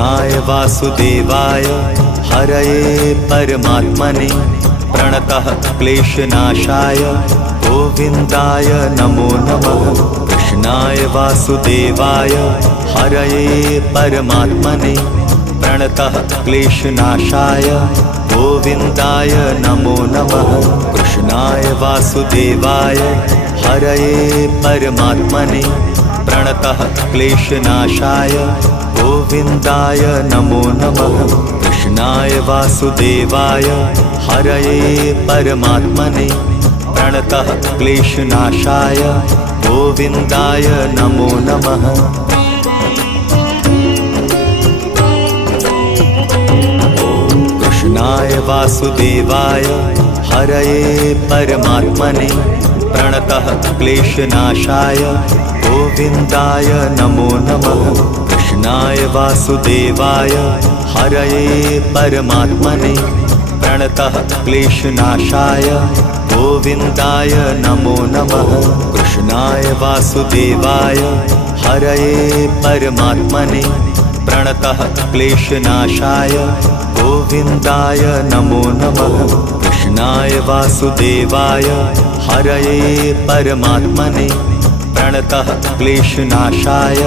कृष्णाय वासुदेवाय हरये परमात्मने प्रणतः क्लेशनाशाय गोविन्दाय नमो नमः। कृष्णाय वासुदेवाय हरये परमात्मने प्रणतः क्लेशनाशाय गोविन्दाय नमो नमः। कृष्णाय वासुदेवाय हरये परमात्मने प्रणतः क्लेशनाशाय गोविन्दाय नमो नमः। कृष्णाय वासुदेवाय हरये परमात्मने प्रणतः क्लेशनाशाय गोविन्दाय नमो नमः। कृष्णाय वासुदेवाय हरये परमात्मने प्रणतः क्लेशनाशाय गोविन्दाय नमो नमः। कृष्णाय वासुदेवाय हरये परमात्मने प्रणतः क्लेशनाशाय गोविन्दाय नमो नमः। कृष्णाय वासुदेवाय हरये परमात्मने प्रणतः क्लेशनाशाय गोविन्दाय नमो नमः। कृष्णाय वासुदेवाय हरये परमात्मने प्रणतः क्लेशनाशाय